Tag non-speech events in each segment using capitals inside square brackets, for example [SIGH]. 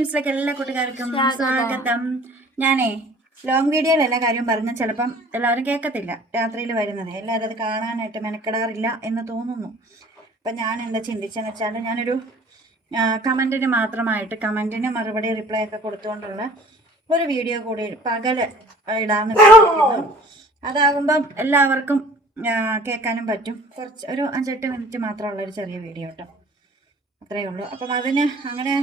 ക്രിയേഷൻസിലേക്ക് എല്ലാ കൂട്ടുകാർക്കും സ്വാഗതം. ഞാനേ ലോങ് വീഡിയോയിൽ എല്ലാ കാര്യം പറഞ്ഞാൽ ചിലപ്പം എല്ലാവരും കേൾക്കത്തില്ല രാത്രിയിൽ വരുന്നത്. എല്ലാവരും അത് കാണാനായിട്ട് മെനക്കെടാറില്ല എന്ന് തോന്നുന്നു. അപ്പം ഞാൻ എന്താ ചിന്തിച്ചെന്ന് വെച്ചാൽ ഞാനൊരു കമന്റിന് മാത്രമായിട്ട് കമന്റിന് മറുപടി റിപ്ലൈ ഒക്കെ കൊടുത്തുകൊണ്ടുള്ള ഒരു വീഡിയോ കൂടി പകൽ ഇടാമെന്ന് വിചാരിക്കുന്നു. അതാകുമ്പം എല്ലാവർക്കും കേൾക്കാനും പറ്റും. കുറച്ച് ഒരു അഞ്ചെട്ട് മിനിറ്റ് മാത്രമുള്ള ഒരു ചെറിയ വീഡിയോ കേട്ടോ അത്രയേ ഉള്ളൂ. അപ്പം അതിന് അങ്ങനെ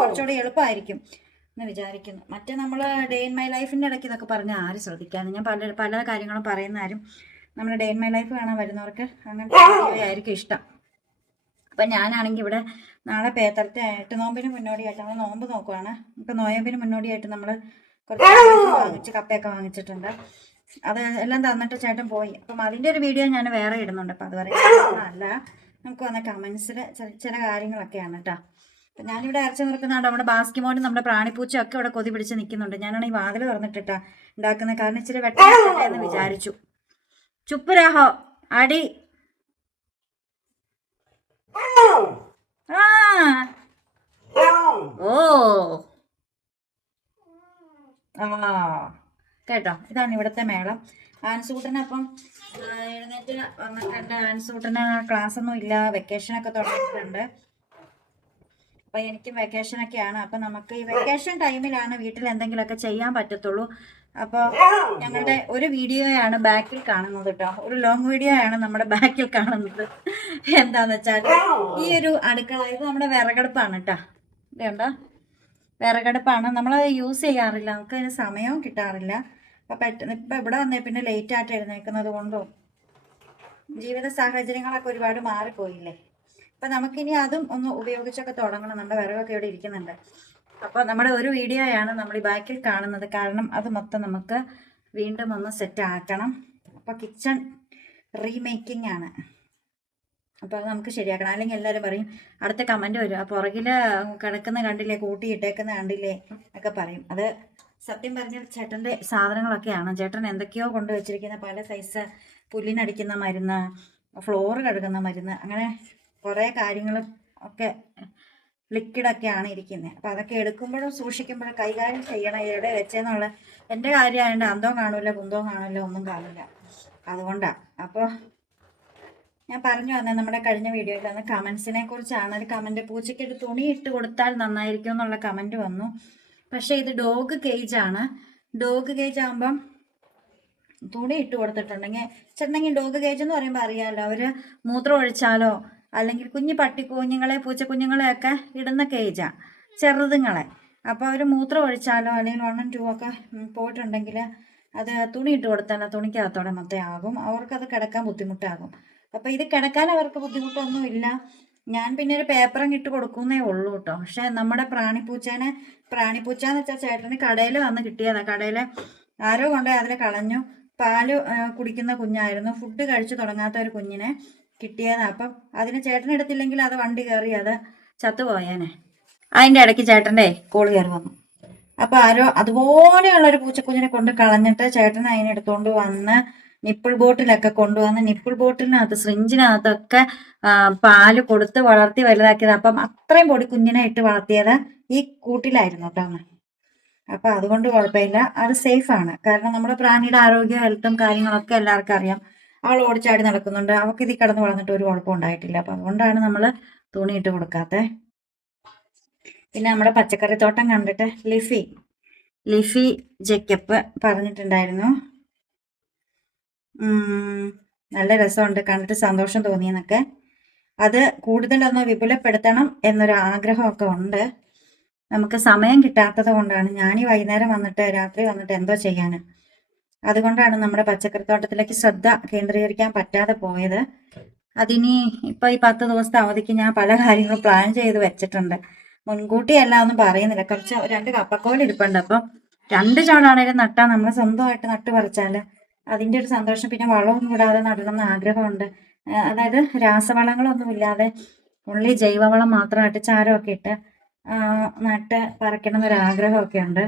കുറച്ചുകൂടി എളുപ്പമായിരിക്കും എന്ന് വിചാരിക്കുന്നു. മറ്റേ നമ്മൾ ഡേ ഇൻ മൈ ലൈഫിന്റെ ഇടയ്ക്ക് ഇതൊക്കെ പറഞ്ഞാൽ ആരും ശ്രദ്ധിക്കാതെ ഞാൻ പല പല കാര്യങ്ങളും പറയുന്ന ആരും നമ്മൾ ഡേ ഇൻ മൈ ലൈഫ് കാണാൻ വരുന്നവർക്ക് അങ്ങനത്തെ ആയിരിക്കും ഇഷ്ടം. അപ്പം ഞാനാണെങ്കിൽ ഇവിടെ നാളെ പേത്തലത്തെ എട്ട് നോമ്പിന് മുന്നോടിയായിട്ട് നമ്മൾ നോമ്പ് നോക്കുവാണ്. ഇപ്പം നോയമ്പിന് മുന്നോടിയായിട്ട് നമ്മൾ കുറച്ച് വാങ്ങിച്ച് കപ്പയൊക്കെ വാങ്ങിച്ചിട്ടുണ്ട്. അത് എല്ലാം തന്നിട്ട് ചേട്ടൻ പോയി. അപ്പം അതിന്റെ ഒരു വീഡിയോ ഞാൻ വേറെ ഇടുന്നുണ്ട്. അപ്പം അത് പറയുന്നതല്ല നമുക്ക് വന്ന കമൻസിൽ ചില കാര്യങ്ങളൊക്കെയാണ് കേട്ടോ അപ്പം ഞാനിവിടെ അരച്ച് നിൽക്കുന്നുണ്ട് നമ്മുടെ ബാസ്കിമോനും നമ്മുടെ പ്രാണിപ്പൂച്ചയും ഒക്കെ ഇവിടെ കൊതി പിടിച്ച് നിൽക്കുന്നുണ്ട്. ഞാനാണ് ഈ വാതിൽ തുറന്നിട്ടിട്ടാ ഉണ്ടാക്കുന്നത് കാരണം ഇച്ചിരി വെട്ടം എന്ന് വിചാരിച്ചു. ചുപ്പ് രാഹോ. അടി. ആ. ഓ. ആ. കേട്ടോ. ഇതാണ് ഇവിടുത്തെ മേളം. ആൻസൂട്ടന് അപ്പം എഴുന്നേറ്റ് വന്നിട്ടുണ്ട് ആൻസൂട്ടന് ക്ലാസ്സൊന്നും ഇല്ല വെക്കേഷനൊക്കെ തുടങ്ങിയിട്ടുണ്ട്. അപ്പൊ എനിക്കും വെക്കേഷനൊക്കെയാണ് അപ്പൊ നമുക്ക് ഈ വെക്കേഷൻ ടൈമിലാണ് വീട്ടിൽ എന്തെങ്കിലുമൊക്കെ ചെയ്യാൻ പറ്റത്തുള്ളൂ. അപ്പോൾ ഞങ്ങളുടെ ഒരു വീഡിയോയാണ് ബാക്കിൽ കാണുന്നത് കേട്ടോ. ഒരു ലോങ് വീഡിയോ ആണ് നമ്മുടെ ബാക്കിൽ കാണുന്നത്. എന്താന്ന് വെച്ചാൽ ഈ ഒരു അടുക്കള ഇത് നമ്മുടെ വിറകടുപ്പാണ് കേട്ടോ. ഇതുണ്ടോ? വിറകടുപ്പാണ്. നമ്മൾ യൂസ് ചെയ്യാറില്ല. നമുക്ക് അതിന് സമയവും കിട്ടാറില്ല. അപ്പം പെട്ടെന്ന് ഇപ്പം ഇവിടെ വന്നേ പിന്നെ ലേറ്റ് ആയിട്ട് എഴുന്നേൽക്കുന്നത് കൊണ്ടും ജീവിത സാഹചര്യങ്ങളൊക്കെ ഒരുപാട് മാറിപ്പോയില്ലേ? അപ്പം നമുക്കിനി അതും ഒന്ന് ഉപയോഗിച്ചൊക്കെ തുടങ്ങണം. നമ്മുടെ വിറകൊക്കെ ഇവിടെ ഇരിക്കുന്നുണ്ട്. അപ്പോൾ നമ്മുടെ ഒരു വീഡിയോയാണ് നമ്മൾ ഈ ബാക്കിൽ കാണുന്നത്. കാരണം അത് മൊത്തം നമുക്ക് വീണ്ടും ഒന്ന് സെറ്റ് ആക്കണം. അപ്പോൾ കിച്ചൺ റീമേക്കിംഗ് ആണ്. അപ്പോൾ അത് നമുക്ക് ശരിയാക്കണം. അല്ലെങ്കിൽ എല്ലാവരും പറയും അടുത്ത കമന്റ് വരും. ആ പുറകിൽ കിടക്കുന്ന കണ്ടില്ലേ കൂട്ടിയിട്ടേക്കുന്ന കണ്ടില്ലേ ഒക്കെ പറയും. അത് സത്യം പറഞ്ഞാൽ ചേട്ടന്റെ സാധനങ്ങളൊക്കെയാണ്. ചേട്ടൻ എന്തൊക്കെയോ കൊണ്ടുവച്ചിരിക്കുന്ന പല സൈസ് പുല്ലിനടിക്കുന്ന മരുന്ന് ഫ്ലോർ കഴുകുന്ന മരുന്ന് അങ്ങനെ കുറേ കാര്യങ്ങളും ഒക്കെ ലിക്വിഡൊക്കെയാണ് ഇരിക്കുന്നത് അപ്പം അതൊക്കെ എടുക്കുമ്പോഴും സൂക്ഷിക്കുമ്പോഴും കൈകാര്യം ചെയ്യണം എവിടെ വെച്ചെന്നുള്ള എന്റെ കാര്യമായതുകൊണ്ട് അന്തോ കാണില്ല കുന്തോ കാണില്ല ഒന്നും കാണില്ല. അതുകൊണ്ടാണ് അപ്പോൾ ഞാൻ പറഞ്ഞു വന്നത് നമ്മുടെ കഴിഞ്ഞ വീഡിയോയിൽ അന്ന് കമൻസിനെ കുറിച്ചാണ്. ഒരു കമന്റ് പൂച്ചയ്ക്ക് ഒരു തുണി ഇട്ട് കൊടുത്താൽ നന്നായിരിക്കും എന്നുള്ള കമന്റ് വന്നു. പക്ഷേ ഇത് ഡോഗ് കേജ് ആണ്. ഡോഗ് കേജ് ആകുമ്പം തുണി ഇട്ട് കൊടുത്തിട്ടുണ്ടെങ്കിൽ ചേട്ടനെങ്കിൽ ഡോഗ് കേജ് എന്ന് പറയുമ്പോൾ അറിയാമല്ലോ അവർ മൂത്രം ഒഴിച്ചാലോ അല്ലെങ്കിൽ കുഞ്ഞു പട്ടിക്കുഞ്ഞുങ്ങളെ പൂച്ചക്കുഞ്ഞുങ്ങളെയൊക്കെ ഇടുന്ന കേജാണ് ചെറുതുങ്ങളെ. അപ്പോൾ അവർ മൂത്രം ഒഴിച്ചാലോ അല്ലെങ്കിൽ വൺ ടു ഒക്കെ പോയിട്ടുണ്ടെങ്കിൽ അത് തുണി ഇട്ട് കൊടുത്താൽ ആ തുണിക്കകത്തോടെ മൊത്തം ആകും. അവർക്കത് കിടക്കാൻ ബുദ്ധിമുട്ടാകും. അപ്പോൾ ഇത് കിടക്കാൻ അവർക്ക് ബുദ്ധിമുട്ടൊന്നും ഇല്ല ഞാൻ പിന്നെ ഒരു പേപ്പറും ഇട്ട് കൊടുക്കുന്നേ ഉള്ളൂ കേട്ടോ പക്ഷെ നമ്മുടെ പ്രാണിപ്പൂച്ചേനെ പ്രാണിപ്പൂച്ച എന്ന് വെച്ചാൽ ചേട്ടന് കടയിൽ വന്ന് കിട്ടിയതാണ് കടയിൽ ആരോ കൊണ്ടുപോയി അതിൽ കളഞ്ഞു. പാൽ കുടിക്കുന്ന കുഞ്ഞായിരുന്നു. ഫുഡ് കഴിച്ചു തുടങ്ങാത്ത ഒരു കുഞ്ഞിനെ കിട്ടിയതാണ് അപ്പം അതിന് ചേട്ടൻ എടുത്തില്ലെങ്കിൽ അത് വണ്ടി കയറി അത് ചത്തുപോയേനെ അതിന്റെ ഇടയ്ക്ക് ചേട്ടന്റെ കോൾ കയറി വന്നു. അപ്പോൾ ആരോ അതുപോലെയുള്ളൊരു പൂച്ചക്കുഞ്ഞിനെ കൊണ്ട് കളഞ്ഞിട്ട് ചേട്ടൻ അതിനെടുത്തുകൊണ്ട് വന്ന് നിപ്പിൾ ബോട്ടിലൊക്കെ കൊണ്ടുവന്ന് നിപ്പിൾ ബോട്ടിലിനകത്ത് സ്രിഞ്ചിനകത്തൊക്കെ പാൽ കൊടുത്ത് വളർത്തി വലുതാക്കിയത്. അപ്പം അത്രയും പൊടി കുഞ്ഞിനെ ഇട്ട് വളർത്തിയത് ഈ കൂട്ടിലായിരുന്നു കേട്ടോ അപ്പൊ അതുകൊണ്ട് കുഴപ്പമില്ല. അത് സേഫ് ആണ്. കാരണം നമ്മുടെ പ്രാണിയുടെ ആരോഗ്യ ഹെൽത്തും കാര്യങ്ങളൊക്കെ എല്ലാവർക്കും അറിയാം. അവൾ ഓടിച്ചാടി നടക്കുന്നുണ്ട്. അവൾക്ക് ഇതിൽ കിടന്ന് വളർന്നിട്ട് ഒരു കുഴപ്പം ഉണ്ടായിട്ടില്ല. അപ്പൊ അതുകൊണ്ടാണ് നമ്മൾ തുണി ഇട്ട് കൊടുക്കാത്തത് പിന്നെ നമ്മുടെ പച്ചക്കറി തോട്ടം കണ്ടിട്ട് ലിഫി ലിഫി ജക്കപ്പ് പറഞ്ഞിട്ടുണ്ടായിരുന്നു. നല്ല രസമുണ്ട്. കണ്ടിട്ട് സന്തോഷം തോന്നിയെന്നൊക്കെ. അത് കൂടുതലൊന്ന് വിപുലപ്പെടുത്തണം എന്നൊരു ആഗ്രഹമൊക്കെ ഉണ്ട്. നമുക്ക് സമയം കിട്ടാത്തത് കൊണ്ടാണ് ഞാൻ ഈ വൈകുന്നേരം വന്നിട്ട് രാത്രി വന്നിട്ട് എന്തോ ചെയ്യാന് അതുകൊണ്ടാണ് നമ്മുടെ പച്ചക്കറിത്തോട്ടത്തിലേക്ക് ശ്രദ്ധ കേന്ദ്രീകരിക്കാൻ പറ്റാതെ പോയത്. അതിനി ഇപ്പൊ ഈ പത്ത് ദിവസത്തെ അവധിക്ക് ഞാൻ പല കാര്യങ്ങളും പ്ലാൻ ചെയ്ത് വെച്ചിട്ടുണ്ട്. മുൻകൂട്ടി അല്ല ഒന്നും പറയുന്നില്ല. കുറച്ച് രണ്ട് കപ്പക്കോൽ ഇരിപ്പുണ്ട്. അപ്പം രണ്ട് ചാടാണെങ്കിലും നട്ടാൽ നമ്മൾ സ്വന്തമായിട്ട് നട്ടു അതിന്റെ ഒരു സന്തോഷം പിന്നെ വളമൊന്നും ഇടാതെ നടണം എന്ന് ആഗ്രഹമുണ്ട്. അതായത് രാസവളങ്ങളൊന്നും ഇല്ലാതെ ഉള്ളി ജൈവവളം മാത്രമായിട്ട് ചാരമൊക്കെ ഇട്ട് നട്ട് പറിക്കണം എന്നൊരു ആഗ്രഹമൊക്കെ ഉണ്ട്.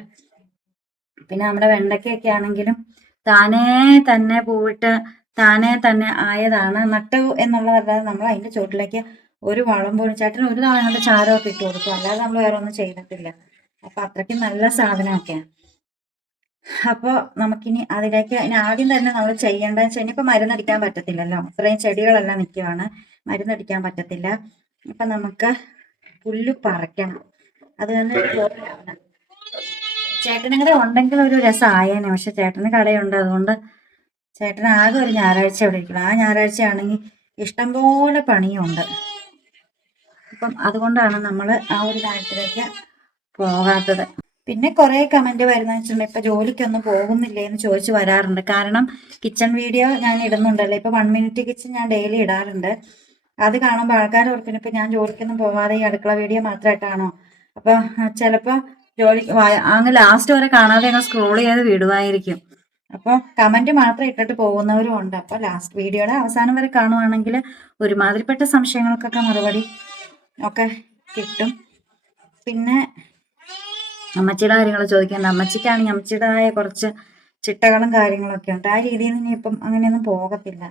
പിന്നെ നമ്മുടെ വെണ്ടയ്ക്കൊക്കെ ആണെങ്കിലും താനേ തന്നെ പൂവിട്ട് താനേ തന്നെ ആയതാണ് നട്ടു എന്നുള്ളതല്ലാതെ നമ്മൾ അതിന്റെ ചുവട്ടിലേക്ക് ഒരു വളം പോലും ചേട്ടന് ഒരു തവണ ചാരമൊക്കെ ഇട്ട് കൊടുക്കും അല്ലാതെ നമ്മൾ വേറെ ഒന്നും ചെയ്തിട്ടില്ല. അപ്പൊ അത്രയ്ക്കും നല്ല സാധനമൊക്കെയാണ്. അപ്പോൾ നമുക്കിനി അതിലേക്ക് ഇനി ആദ്യം തന്നെ നമ്മൾ ചെയ്യേണ്ടതെന്ന് വെച്ചാൽ ഇനിയിപ്പോൾ മരുന്നടിക്കാൻ പറ്റത്തില്ലല്ലോ. ഇത്രയും ചെടികളെല്ലാം നിൽക്കുവാണ് മരുന്നടിക്കാൻ പറ്റത്തില്ല. അപ്പം നമുക്ക് പുല്ല് പറിക്കണം. അത് തന്നെ ചേട്ടനും കൂടെ ഉണ്ടെങ്കിൽ ഒരു രസമായേനെ പക്ഷെ ചേട്ടന് കടയുണ്ട്. അതുകൊണ്ട് ചേട്ടന് ആകെ ഒരു ഞായറാഴ്ച ഇവിടെ ഇരിക്കണം. ആ ഞായറാഴ്ച ആണെങ്കിൽ ഇഷ്ടംപോലെ പണിയുണ്ട്. അപ്പം അതുകൊണ്ടാണ് നമ്മൾ ആ ഒരു കാര്യത്തിലേക്ക് പോകാത്തത്. പിന്നെ കുറെ കമന്റ് വരുന്ന വെച്ചിട്ടുണ്ടെങ്കിൽ ഇപ്പൊ ജോലിക്കൊന്നും പോകുന്നില്ലേ എന്ന് ചോദിച്ചു വരാറുണ്ട്. കാരണം കിച്ചൺ വീഡിയോ ഞാൻ ഇടുന്നുണ്ടല്ലോ. ഇപ്പൊ വൺ മിനിറ്റ് കിച്ചൺ ഞാൻ ഡെയിലി ഇടാറുണ്ട്. അത് കാണുമ്പോൾ ആൾക്കാർ ഓർക്കുന്നു ഇപ്പൊ ഞാൻ ജോലിക്കൊന്നും പോവാതെ ഈ അടുക്കള വീഡിയോ മാത്രമായിട്ടാണോ അപ്പൊ ചിലപ്പോ ജോലി അങ്ങ് ലാസ്റ്റ് വരെ കാണാതെ അങ്ങ് സ്ക്രോൾ ചെയ്ത് വിടുമായിരിക്കും അപ്പോൾ കമന്റ് മാത്രം ഇട്ടിട്ട് പോകുന്നവരും ഉണ്ട്. അപ്പോൾ ലാസ്റ്റ് വീഡിയോയുടെ അവസാനം വരെ കാണുവാണെങ്കിൽ ഒരുമാതിരിപ്പെട്ട സംശയങ്ങൾക്കൊക്കെ മറുപടി ഒക്കെ കിട്ടും. പിന്നെ അമ്മച്ചിയുടെ കാര്യങ്ങൾ ചോദിക്കേണ്ട അമ്മച്ചിക്കാണെങ്കിൽ അമ്മച്ചിയുടേതായ കുറച്ച് ചിട്ടകളും കാര്യങ്ങളൊക്കെ ഉണ്ട്. ആ രീതിയിൽ നിന്ന് ഇപ്പം അങ്ങനെയൊന്നും പോകത്തില്ല.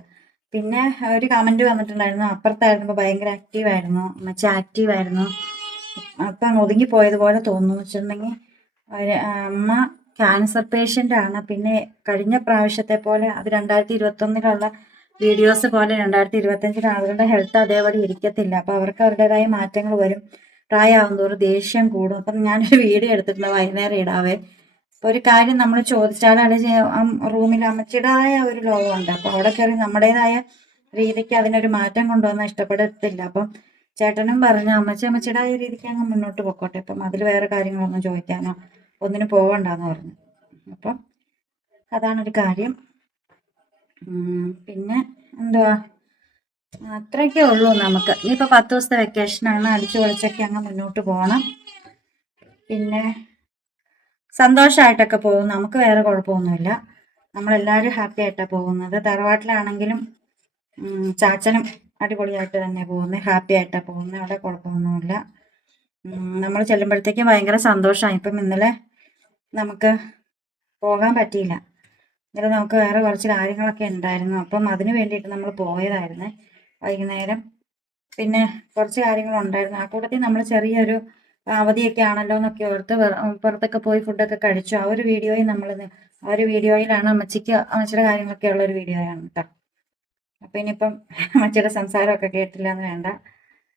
പിന്നെ ഒരു കമന്റ് വന്നിട്ടുണ്ടായിരുന്നു. അപ്പുറത്തായിരുന്നപ്പോൾ ഭയങ്കര ആക്റ്റീവായിരുന്നു അമ്മച്ചി ആക്റ്റീവായിരുന്നു അപ്പം അങ്ങ് ഒതുങ്ങിപ്പോയതുപോലെ തോന്നുന്നു. വെച്ചിട്ടുണ്ടെങ്കിൽ അമ്മ ക്യാൻസർ പേഷ്യന്റ് ആണ്. പിന്നെ കഴിഞ്ഞ പ്രാവശ്യത്തെ പോലെ അത് രണ്ടായിരത്തി ഇരുപത്തൊന്നിലുള്ള വീഡിയോസ് പോലെ രണ്ടായിരത്തി ഇരുപത്തഞ്ചിൽ ആളുകളുടെ ഹെൽത്ത് അതേപടി ഇരിക്കത്തില്ല. അപ്പോൾ അവർക്ക് അവരുടേതായ മാറ്റങ്ങൾ വരും. പ്രായമാകും തോറും ദേഷ്യം കൂടും. അപ്പം ഞാനൊരു വീഡിയോ എടുത്തിട്ടുണ്ട് വൈകുന്നേരം ഇടാവേ. അപ്പോൾ ഒരു കാര്യം നമ്മൾ ചോദിച്ചാൽ ആ റൂമിൽ അമ്മച്ചിയുടേതായ ഒരു ലോകമുണ്ട്. അപ്പോൾ അവിടെ കയറി നമ്മുടേതായ രീതിക്ക് അതിനൊരു മാറ്റം കൊണ്ടുവന്നാൽ ഇഷ്ടപ്പെടത്തില്ല. അപ്പം ചേട്ടനും പറഞ്ഞു അമ്മച്ചി അമ്മച്ചിയുടേതായ രീതിക്ക് അങ്ങ് മുന്നോട്ട് പൊക്കോട്ടെ. അപ്പം അതിൽ വേറെ കാര്യങ്ങളൊന്നും ചോദിക്കാനോ ഒന്നിനും പോവണ്ടെന്ന് പറഞ്ഞു. അപ്പം അതാണൊരു കാര്യം. പിന്നെ എന്തുവാ? അത്രയൊക്കെ ഉള്ളൂ നമുക്ക്. ഇനിയിപ്പോൾ പത്ത് ദിവസത്തെ വെക്കേഷനാണ് അടിച്ചു പൊളിച്ചൊക്കെ അങ്ങ് മുന്നോട്ട് പോകണം പിന്നെ സന്തോഷമായിട്ടൊക്കെ പോകും നമുക്ക് വേറെ കുഴപ്പമൊന്നുമില്ല. നമ്മളെല്ലാവരും ഹാപ്പി ആയിട്ടാണ് പോകുന്നത്. തറവാട്ടിലാണെങ്കിലും ചാച്ചനും അടിപൊളിയായിട്ട് തന്നെ പോകുന്നത് ഹാപ്പി ആയിട്ടാണ് പോകുന്നത്. അവിടെ കുഴപ്പമൊന്നുമില്ല. നമ്മൾ ചെല്ലുമ്പോഴത്തേക്കും ഭയങ്കര സന്തോഷമാണ് ഇപ്പം ഇന്നലെ നമുക്ക് പോകാൻ പറ്റിയില്ല. ഇന്നലെ നമുക്ക് വേറെ കുറച്ച് കാര്യങ്ങളൊക്കെ ഉണ്ടായിരുന്നു. അപ്പം അതിന് വേണ്ടിയിട്ട് നമ്മൾ പോയതായിരുന്നു. വൈകുന്നേരം. പിന്നെ കുറച്ച് കാര്യങ്ങളുണ്ടായിരുന്നു. ആ കൂട്ടത്തിൽ നമ്മൾ ചെറിയൊരു അവധിയൊക്കെ ആണല്ലോ എന്നൊക്കെ ഓർത്ത് പുറത്തൊക്കെ പോയി ഫുഡൊക്കെ കഴിച്ചു. ആ ഒരു വീഡിയോയിൽ നമ്മൾ ആ ഒരു വീഡിയോയിലാണ് അമ്മച്ചിക്ക് അമ്മച്ചിയുടെ കാര്യങ്ങളൊക്കെ ഉള്ള ഒരു വീഡിയോയാണ് കേട്ടോ അപ്പം ഇനിയിപ്പം അമ്മച്ചിയുടെ സംസാരമൊക്കെ കേട്ടില്ല എന്ന് വേണ്ട.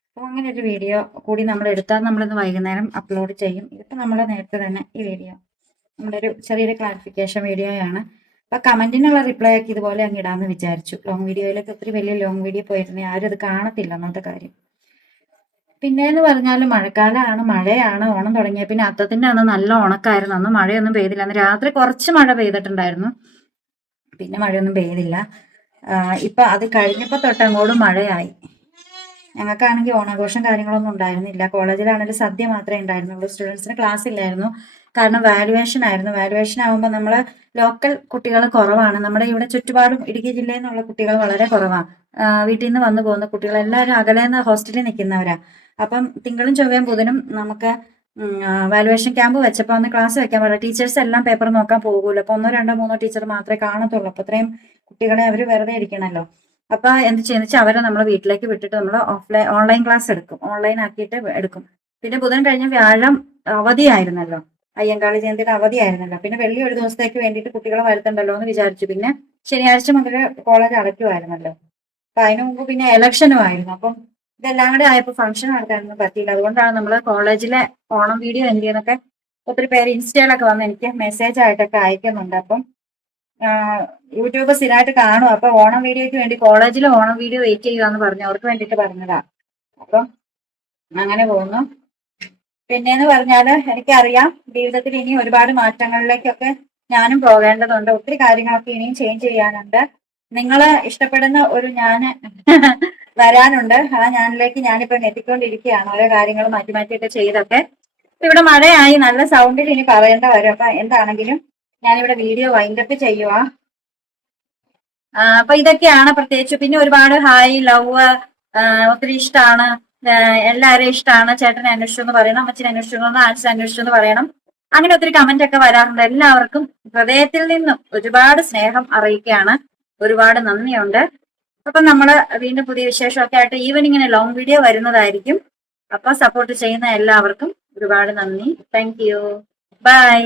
അപ്പോൾ അങ്ങനെ ഒരു വീഡിയോ കൂടി നമ്മൾ എടുത്താൽ നമ്മളിന്ന് വൈകുന്നേരം അപ്ലോഡ് ചെയ്യും. ഇതിപ്പോൾ നമ്മൾ നേരത്തെ തന്നെ ഈ വീഡിയോ നമ്മുടെ ഒരു ചെറിയൊരു ക്ലാരിഫിക്കേഷൻ വീഡിയോയാണ് അപ്പോൾ കമന്റിനുള്ള റിപ്ലൈ ആക്കി ഇതുപോലെ അങ്ങ് ഇടാന്ന് വിചാരിച്ചു. ലോങ് വീഡിയോയിലൊക്കെ ഒത്തിരി വലിയ ലോങ് വീഡിയോ പോയിരുന്നെങ്കിൽ ആരും അത് കാണത്തില്ല ഒന്നാമത്തെ കാര്യം. പിന്നെ എന്ന് പറഞ്ഞാൽ മഴക്കാലമാണ് മഴയാണ് ഓണം തുടങ്ങിയ പിന്നെ അത്തത്തിന്റെ അന്ന് നല്ല ഉണക്കായിരുന്നു അന്ന് മഴയൊന്നും പെയ്തില്ല. അന്ന് രാത്രി കുറച്ച് മഴ പെയ്തിട്ടുണ്ടായിരുന്നു. പിന്നെ മഴയൊന്നും പെയ്തില്ല. ഇപ്പൊ അത് കഴിഞ്ഞപ്പോ തൊട്ടങ്ങോട് മഴയായി. ഞങ്ങൾക്കാണെങ്കിൽ ഓണാഘോഷം കാര്യങ്ങളൊന്നും ഉണ്ടായിരുന്നില്ല. കോളേജിലാണെങ്കിൽ സദ്യ മാത്രമേ ഉണ്ടായിരുന്നുള്ളൂ. സ്റ്റുഡൻസിന് ക്ലാസ് ഇല്ലായിരുന്നു. കാരണം വാലുവേഷൻ ആയിരുന്നു. വാലുവേഷൻ ആകുമ്പോൾ നമ്മൾ ലോക്കൽ കുട്ടികൾ കുറവാണ്. നമ്മുടെ ഇവിടെ ചുറ്റുപാടും ഇടുക്കി ജില്ലയിൽ നിന്നുള്ള കുട്ടികൾ വളരെ കുറവാണ് വീട്ടിൽ നിന്ന് വന്നു പോകുന്ന കുട്ടികൾ എല്ലാവരും അകലെ നിന്ന് ഹോസ്റ്റലിൽ നിൽക്കുന്നവരാ. അപ്പം തിങ്കളും ചൊവ്വയും ബുധനും നമുക്ക് വാലുവേഷൻ ക്യാമ്പ് വെച്ചപ്പോൾ ഒന്ന് ക്ലാസ് വെക്കാൻ പറ്റില്ല ടീച്ചേഴ്സ് എല്ലാം പേപ്പർ നോക്കാൻ പോകുമല്ലോ അപ്പോൾ ഒന്നോ രണ്ടോ മൂന്നോ ടീച്ചർ മാത്രമേ കാണത്തുള്ളൂ. അപ്പോൾ അത്രയും കുട്ടികളെ അവർ വെറുതെ ഇരിക്കണമല്ലോ അപ്പൊ എന്ത് ചെയ്യുന്ന വെച്ചാൽ അവരെ നമ്മൾ വീട്ടിലേക്ക് വിട്ടിട്ട് നമ്മൾ ഓഫ്ലൈൻ ഓൺലൈൻ ക്ലാസ് എടുക്കും. ഓൺലൈൻ ആക്കിയിട്ട് എടുക്കും. പിന്നെ ബുധൻ കഴിഞ്ഞ വ്യാഴം അവധിയായിരുന്നല്ലോ. അയ്യങ്കാളി ജയന്തിയുടെ അവധിയായിരുന്നല്ലോ. പിന്നെ വെള്ളി ഒരു ദിവസത്തേക്ക് വേണ്ടിയിട്ട് കുട്ടികളെ വരുത്തണ്ടല്ലോ എന്ന് വിചാരിച്ചു. പിന്നെ ശനിയാഴ്ച മുതൽ കോളേജ് അടയ്ക്കുമായിരുന്നല്ലോ. അപ്പൊ അതിനു മുമ്പ് പിന്നെ ഇലക്ഷനും ആയിരുന്നു. അപ്പം ഇതെല്ലാം കൂടെ ആയപ്പോൾ ഫംഗ്ഷൻ നടത്താനൊന്നും പറ്റിയില്ല. അതുകൊണ്ടാണ് നമ്മൾ കോളേജിലെ ഓണം വീഡിയോ എന്ത് ചെയ്യുന്നൊക്കെ ഒത്തിരി പേര് ഇൻസ്റ്റയിലൊക്കെ വന്ന് എനിക്ക് മെസ്സേജ് ആയിട്ടൊക്കെ അയക്കുന്നുണ്ട്. അപ്പം യൂട്യൂബ് സ്ഥിരമായിട്ട് കാണും. അപ്പൊ ഓണം വീഡിയോയ്ക്ക് വേണ്ടി കോളേജിൽ ഓണം വീഡിയോ വെയിറ്റ് ചെയ്യുകയെന്ന് പറഞ്ഞു. അവർക്ക് വേണ്ടിയിട്ട് പറഞ്ഞതാ. അപ്പം അങ്ങനെ പോകുന്നു. പിന്നെന്ന് പറഞ്ഞാൽ എനിക്കറിയാം ജീവിതത്തിൽ ഇനി ഒരുപാട് മാറ്റങ്ങളിലേക്കൊക്കെ ഞാനും പോകേണ്ടതുണ്ട്. ഒത്തിരി കാര്യങ്ങളൊക്കെ ഇനിയും ചേഞ്ച് ചെയ്യാനുണ്ട്. നിങ്ങൾ ഇഷ്ടപ്പെടുന്ന ഒരു ഞാൻ [LAUGHS] വരാനുണ്ട്. ആ ഞാനിലേക്ക് ഞാനിപ്പോ എത്തിക്കൊണ്ടിരിക്കുകയാണ് ഓരോ കാര്യങ്ങൾ മാറ്റി മാറ്റിയൊക്കെ ചെയ്തൊക്കെ. ഇവിടെ മഴയായി. നല്ല സൗണ്ടിൽ ഇനി പറയേണ്ട വരും. അപ്പൊ എന്താണെങ്കിലും ഞാനിവിടെ വീഡിയോ വൈൻഡപ്പ് ചെയ്യുക ആ, അപ്പൊ ഇതൊക്കെയാണ് പ്രത്യേകിച്ച്. പിന്നെ ഒരുപാട് ഹായ് ലവ് ഒത്തിരി ഇഷ്ടമാണ് എല്ലാവരെയും ഇഷ്ടമാണ് ചേട്ടനെ അന്വേഷിച്ചു എന്ന് പറയണം അച്ഛനെ അന്വേഷിച്ചു എന്ന് ആൻസ് അന്വേഷിച്ചു എന്ന് പറയണം. അങ്ങനെ ഒത്തിരി കമന്റ് ഒക്കെ വരാറുണ്ട്. എല്ലാവർക്കും ഹൃദയത്തിൽ നിന്നും ഒരുപാട് സ്നേഹം അറിയിക്കുകയാണ്. ഒരുപാട് നന്ദിയുണ്ട്. അപ്പൊ നമ്മൾ വീണ്ടും പുതിയ വിശേഷമൊക്കെ ആയിട്ട് ഈവനിങ്ങിന് ലോങ് വീഡിയോ വരുന്നതായിരിക്കും. അപ്പൊ സപ്പോർട്ട് ചെയ്യുന്ന എല്ലാവർക്കും ഒരുപാട് നന്ദി. Thank you by